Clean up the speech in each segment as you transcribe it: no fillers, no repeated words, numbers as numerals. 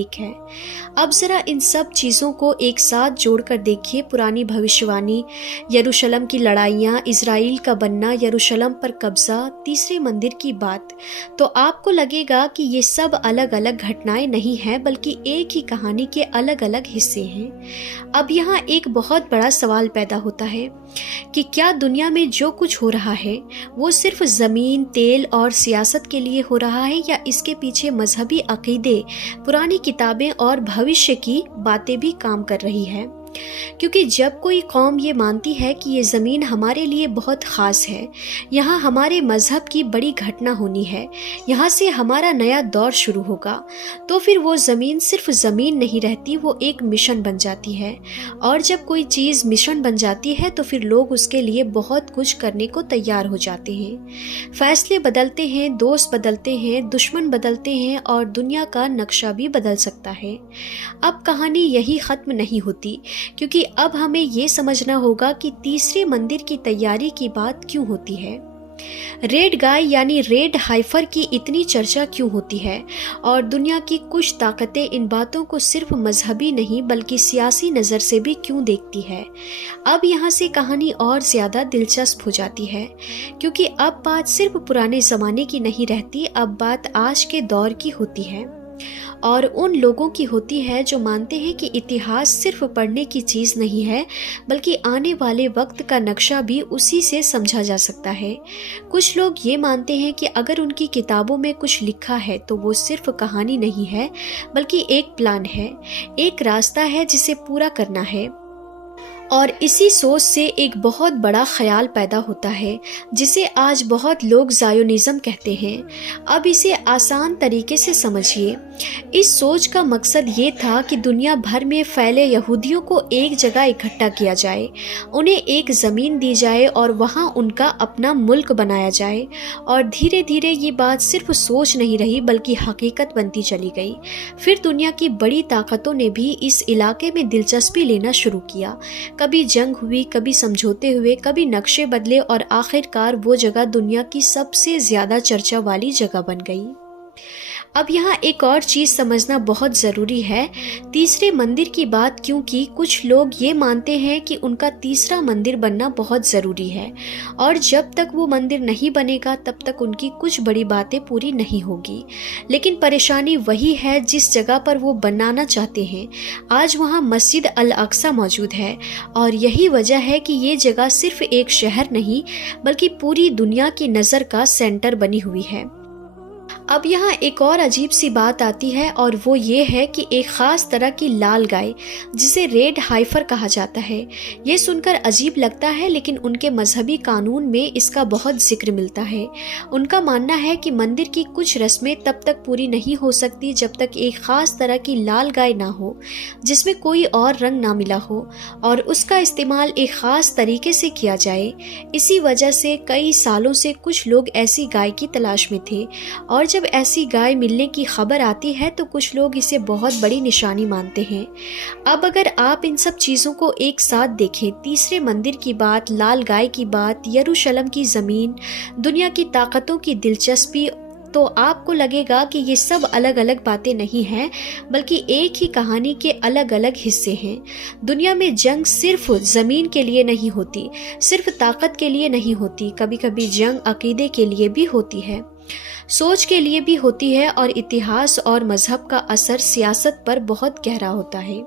ایک ہے۔ اب ذرا ان سب چیزوں کو ایک ساتھ جوڑ کر دیکھیے، پرانی بھوشوانی، یروشلم کی لڑائیاں، اسرائیل کا بننا، یروشلم پر قبضہ، تیسرے مندر کی بات، تو آپ کو لگے گا کہ یہ سب الگ الگ گھٹنائیں نہیں ہیں بلکہ ایک ہی کہانی کے الگ الگ حصے ہیں۔ اب یہاں ایک بہت بڑا سوال پیدا ہوتا ہے کہ کیا دنیا میں جو کچھ ہو رہا ہے وہ صرف زمین، تیل اور سیاست کے لیے ہو رہا ہے، یا اس کے پیچھے مذہبی عقیدے، پرانی کتابیں اور بھوشیہ کی باتیں بھی کام کر رہی ہے؟ کیونکہ جب کوئی قوم یہ مانتی ہے کہ یہ زمین ہمارے لیے بہت خاص ہے، یہاں ہمارے مذہب کی بڑی گھٹنا ہونی ہے، یہاں سے ہمارا نیا دور شروع ہوگا، تو پھر وہ زمین صرف زمین نہیں رہتی، وہ ایک مشن بن جاتی ہے۔ اور جب کوئی چیز مشن بن جاتی ہے تو پھر لوگ اس کے لیے بہت کچھ کرنے کو تیار ہو جاتے ہیں۔ فیصلے بدلتے ہیں، دوست بدلتے ہیں، دشمن بدلتے ہیں، اور دنیا کا نقشہ بھی بدل سکتا ہے۔ اب کہانی یہی ختم نہیں ہوتی، کیونکہ اب ہمیں یہ سمجھنا ہوگا کہ تیسرے مندر کی تیاری کی بات کیوں ہوتی ہے، ریڈ گائے یعنی ریڈ ہائفر کی اتنی چرچا کیوں ہوتی ہے، اور دنیا کی کچھ طاقتیں ان باتوں کو صرف مذہبی نہیں بلکہ سیاسی نظر سے بھی کیوں دیکھتی ہے۔ اب یہاں سے کہانی اور زیادہ دلچسپ ہو جاتی ہے، کیونکہ اب بات صرف پرانے زمانے کی نہیں رہتی، اب بات آج کے دور کی ہوتی ہے، اور ان لوگوں کی ہوتی ہے جو مانتے ہیں کہ اتہاس صرف پڑھنے کی چیز نہیں ہے بلکہ آنے والے وقت کا نقشہ بھی اسی سے سمجھا جا سکتا ہے۔ کچھ لوگ یہ مانتے ہیں کہ اگر ان کی کتابوں میں کچھ لکھا ہے تو وہ صرف کہانی نہیں ہے بلکہ ایک پلان ہے، ایک راستہ ہے جسے پورا کرنا ہے۔ اور اسی سوچ سے ایک بہت بڑا خیال پیدا ہوتا ہے جسے آج بہت لوگ زائونزم کہتے ہیں۔ اب اسے آسان طریقے سے سمجھیے۔ اس سوچ کا مقصد یہ تھا کہ دنیا بھر میں پھیلے یہودیوں کو ایک جگہ اکٹھا کیا جائے، انہیں ایک زمین دی جائے اور وہاں ان کا اپنا ملک بنایا جائے، اور دھیرے دھیرے یہ بات صرف سوچ نہیں رہی بلکہ حقیقت بنتی چلی گئی۔ پھر دنیا کی بڑی طاقتوں نے بھی اس علاقے میں دلچسپی لینا شروع کیا، کبھی جنگ ہوئی، کبھی سمجھوتے ہوئے، کبھی نقشے بدلے، اور آخر کار وہ جگہ دنیا کی سب سے زیادہ چرچا والی جگہ بن گئی۔ اب یہاں ایک اور چیز سمجھنا بہت ضروری ہے، تیسرے مندر کی بات، کیونکہ کچھ لوگ یہ مانتے ہیں کہ ان کا تیسرا مندر بننا بہت ضروری ہے، اور جب تک وہ مندر نہیں بنے گا تب تک ان کی کچھ بڑی باتیں پوری نہیں ہوگی۔ لیکن پریشانی وہی ہے جس جگہ پر وہ بنانا چاہتے ہیں۔ آج وہاں مسجد الاقصی موجود ہے، اور یہی وجہ ہے کہ یہ جگہ صرف ایک شہر نہیں بلکہ پوری دنیا کی نظر کا سینٹر بنی ہوئی ہے۔ اب یہاں ایک اور عجیب سی بات آتی ہے، اور وہ یہ ہے کہ ایک خاص طرح کی لال گائے جسے ریڈ ہائفر کہا جاتا ہے، یہ سن کر عجیب لگتا ہے لیکن ان کے مذہبی قانون میں اس کا بہت ذکر ملتا ہے۔ ان کا ماننا ہے کہ مندر کی کچھ رسمیں تب تک پوری نہیں ہو سکتی جب تک ایک خاص طرح کی لال گائے نہ ہو جس میں کوئی اور رنگ نہ ملا ہو، اور اس کا استعمال ایک خاص طریقے سے کیا جائے۔ اسی وجہ سے کئی سالوں سے کچھ لوگ ایسی گائے کی تلاش میں تھے، اور جب ایسی گائے ملنے کی خبر آتی ہے تو کچھ لوگ اسے بہت بڑی نشانی مانتے ہیں۔ اب اگر آپ ان سب چیزوں کو ایک ساتھ دیکھیں، تیسرے مندر کی بات، لال گائے کی بات، یروشلم کی زمین، دنیا کی طاقتوں کی دلچسپی، تو آپ کو لگے گا کہ یہ سب الگ الگ باتیں نہیں ہیں بلکہ ایک ہی کہانی کے الگ الگ حصے ہیں۔ دنیا میں جنگ صرف زمین کے لیے نہیں ہوتی، صرف طاقت کے لیے نہیں ہوتی، کبھی کبھی جنگ عقیدے کے لیے بھی ہوتی ہے، سوچ کے لیے بھی ہوتی ہے، اور اتہاس اور مذہب کا اثر سیاست پر بہت گہرا ہوتا ہے۔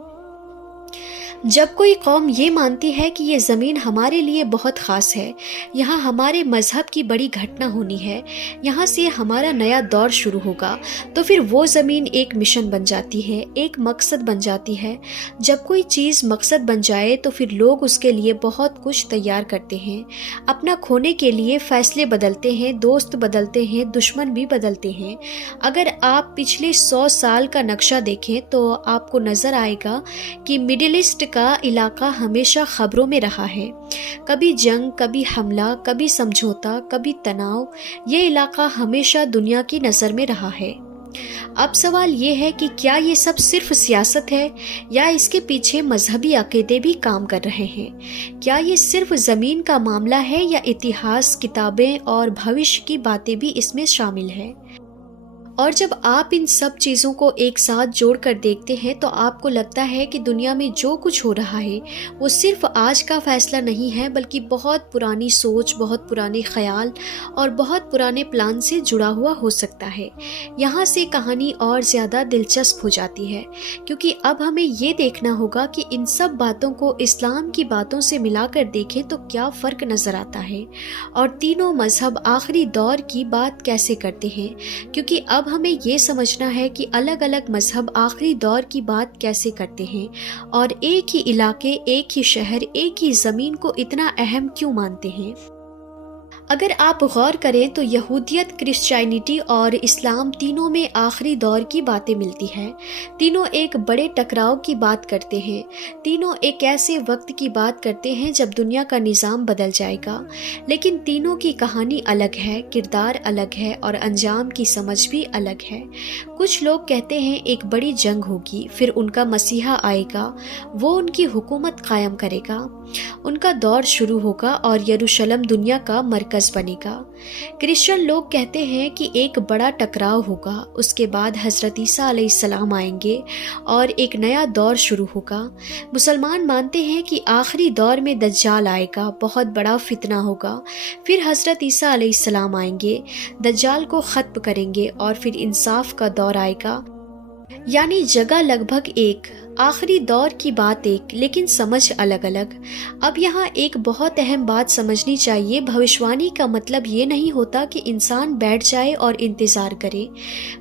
جب کوئی قوم یہ مانتی ہے کہ یہ زمین ہمارے لیے بہت خاص ہے، یہاں ہمارے مذہب کی بڑی گھٹنا ہونی ہے، یہاں سے ہمارا نیا دور شروع ہوگا، تو پھر وہ زمین ایک مشن بن جاتی ہے، ایک مقصد بن جاتی ہے۔ جب کوئی چیز مقصد بن جائے تو پھر لوگ اس کے لیے بہت کچھ تیار کرتے ہیں، اپنا کھونے کے لیے فیصلے بدلتے ہیں، دوست بدلتے ہیں، دشمن بھی بدلتے ہیں۔ اگر آپ پچھلے 100 سال کا نقشہ دیکھیں تو آپ کو نظر آئے گا کہ مڈل ایسٹ کا علاقہ ہمیشہ خبروں میں رہا ہے، کبھی جنگ، کبھی حملہ، کبھی سمجھوتا، کبھی تناؤ، یہ علاقہ ہمیشہ دنیا کی نظر میں رہا ہے۔ اب سوال یہ ہے کہ کیا یہ سب صرف سیاست ہے یا اس کے پیچھے مذہبی عقیدے بھی کام کر رہے ہیں؟ کیا یہ صرف زمین کا معاملہ ہے یا اتہاس، کتابیں اور بھوشیہ کی باتیں بھی اس میں شامل ہیں؟ اور جب آپ ان سب چیزوں کو ایک ساتھ جوڑ کر دیکھتے ہیں تو آپ کو لگتا ہے کہ دنیا میں جو کچھ ہو رہا ہے وہ صرف آج کا فیصلہ نہیں ہے، بلکہ بہت پرانی سوچ، بہت پرانے خیال اور بہت پرانے پلان سے جڑا ہوا ہو سکتا ہے۔ یہاں سے کہانی اور زیادہ دلچسپ ہو جاتی ہے، کیونکہ اب ہمیں یہ دیکھنا ہوگا کہ ان سب باتوں کو اسلام کی باتوں سے ملا کر دیکھیں تو کیا فرق نظر آتا ہے، اور تینوں مذہب آخری دور کی بات کیسے کرتے ہیں، کیونکہ اب ہمیں یہ سمجھنا ہے کہ الگ الگ مذہب آخری دور کی بات کیسے کرتے ہیں، اور ایک ہی علاقے، ایک ہی شہر، ایک ہی زمین کو اتنا اہم کیوں مانتے ہیں۔ اگر آپ غور کریں تو یہودیت، کرسچینٹی اور اسلام تینوں میں آخری دور کی باتیں ملتی ہیں۔ تینوں ایک بڑے ٹکراؤ کی بات کرتے ہیں، تینوں ایک ایسے وقت کی بات کرتے ہیں جب دنیا کا نظام بدل جائے گا، لیکن تینوں کی کہانی الگ ہے، کردار الگ ہے اور انجام کی سمجھ بھی الگ ہے۔ کچھ لوگ کہتے ہیں ایک بڑی جنگ ہوگی، پھر ان کا مسیحا آئے گا، وہ ان کی حکومت قائم کرے گا، ان کا دور شروع ہوگا اور یروشلم دنیا کا مرکز بنے گا۔ کرسچن لوگ کہتے ہیں کہ ایک بڑا ٹکراؤ ہوگا، اس کے بعد حضرت عیسیٰ علیہ السلام آئیں گے اور ایک نیا دور شروع ہوگا۔ مسلمان مانتے ہیں کہ آخری دور میں دجال آئے گا، بہت بڑا فتنہ ہوگا، پھر حضرت عیسیٰ علیہ السلام آئیں گے، دجال کو ختم کریں گے اور پھر انصاف کا دور آئے گا۔ یعنی جگہ لگ بھگ ایک، آخری دور کی بات ایک، لیکن سمجھ الگ الگ۔ اب یہاں ایک بہت اہم بات سمجھنی چاہیے، بھوشوانی کا مطلب یہ نہیں ہوتا کہ انسان بیٹھ جائے اور انتظار کرے۔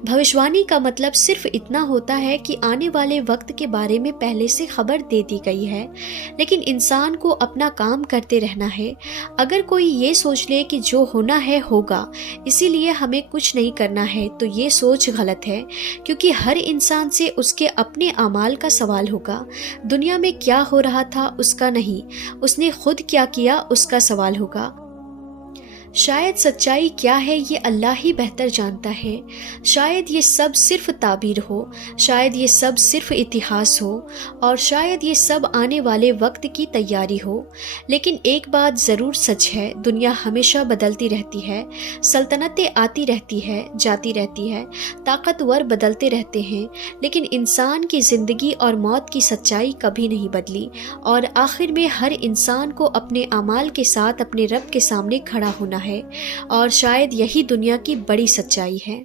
بھوشوانی کا مطلب صرف اتنا ہوتا ہے کہ آنے والے وقت کے بارے میں پہلے سے خبر دے دی گئی ہے، لیکن انسان کو اپنا کام کرتے رہنا ہے۔ اگر کوئی یہ سوچ لے کہ جو ہونا ہے ہوگا، اسی لیے ہمیں کچھ نہیں کرنا ہے، تو یہ سوچ غلط ہے، کیونکہ ہر انسان سے اس کے اپنے اعمال کا سوال ہوگا۔ دنیا میں کیا ہو رہا تھا اس کا نہیں، اس نے خود کیا کیا اس کا سوال ہوگا۔ شاید سچائی کیا ہے یہ اللہ ہی بہتر جانتا ہے، شاید یہ سب صرف تعبیر ہو، شاید یہ سب صرف اتہاس ہو، اور شاید یہ سب آنے والے وقت کی تیاری ہو۔ لیکن ایک بات ضرور سچ ہے، دنیا ہمیشہ بدلتی رہتی ہے، سلطنتیں آتی رہتی ہے، جاتی رہتی ہے، طاقتور بدلتے رہتے ہیں، لیکن انسان کی زندگی اور موت کی سچائی کبھی نہیں بدلی، اور آخر میں ہر انسان کو اپنے اعمال کے ساتھ اپنے رب کے سامنے کھڑا ہونا ہے، اور شاید یہی دنیا کی بڑی سچائی ہے۔